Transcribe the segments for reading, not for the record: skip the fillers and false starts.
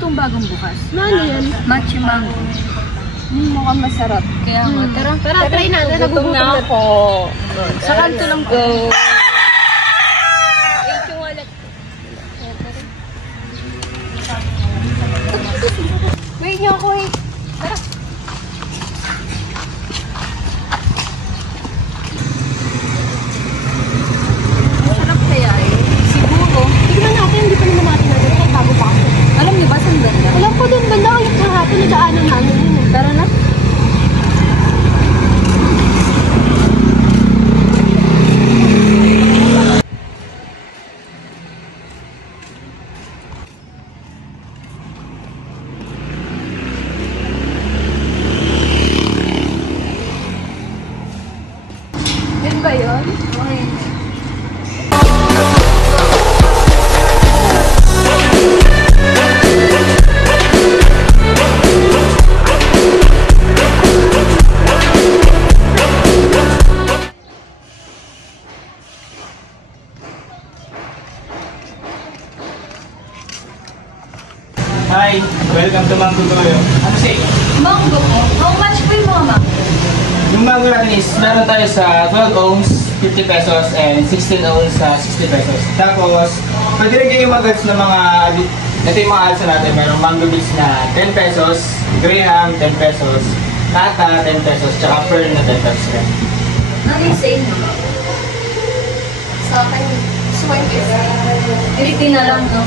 tong bagong bukas. Ano yan? Matcha mango. Mukhang masarap. Kaya nga, tara. Tara, try natin. Nagugutom na ako. Sa kanto lang po. Wait niyo ako eh. Tara. Masarap kaya eh. Siguro. Tignan natin, hindi pa naman natin nagawin. Bago pa ako. Alam niyo ba saan ganda? Alam ko doon, banda kayo kahapon na daanan namin yun. Tara na. Yan ba yun? Okay. Hi! Welcome to Mango Toyo. Ano say? Mango po. How much po yung mga mango? Yung mango natin is meron tayo sa 12 ounce, 50 pesos, and 16 ounce sa 60 pesos. Tapos, pwede rin kayo mag-ads ng mga, ito yung mga ads natin. Merong mango bits na 10 pesos, graham 10 pesos, nata 10 pesos, tsaka pearl na 10 pesos rin. Ano yung sa inyo? Sa akin, swipe is. Pilipin na lang, no?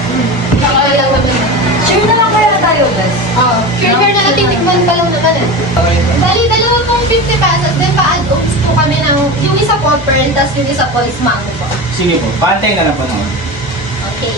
Saka lang naman. Share na lang kaya tayo, guys. Oo. Share na lang, titikman pa lang naman eh. Okay. Bali, dalawa pong 50 pesos. Then pa-add-ons po kami ng, yung isa po pearl, tapos yung isa po is mango po. Sige po, pantay na lang po naman. Okay.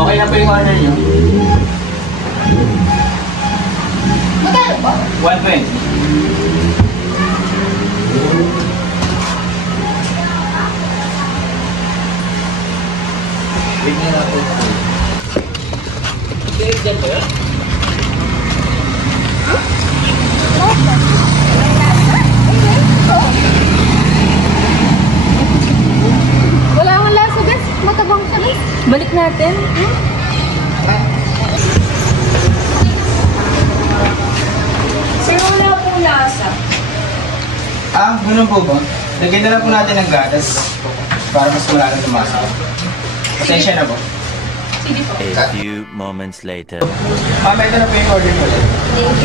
Okay na po yung order nyo? Magkano po? 120. Wait na lang po. Dyan po yun? Wala akong lasa, guys. Matabang ka guys. Balik natin. Sir, wala pong lasa. Ganun po ba? Lagyan na lang po natin ng gatas para mas malala ng masa. Pasensya na po. Sige po. A few moments later. Ito na po yung order mo ulit.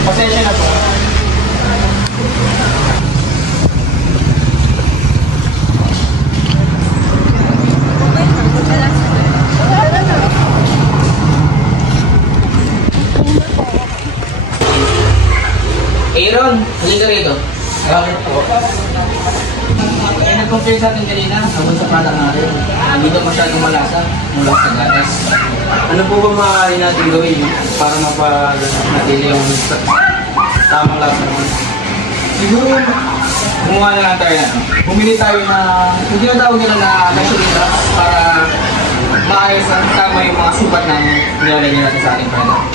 Pasensya na po. Aaron, halika rito. Bakit po? Nag-compare sa atin kanina, habang sa product natin. Hindi ka masyadong malasa mula sa gatas. Ano po ba maaari natin gawin para mapanatili yung tamang lasa naman? Siguro, gumawa na lang tayo na. Bumili tayo na, yung tinatawag nila na gasolina para maayos ang tama yung mga sukat na nilalagyan natin sa ating product.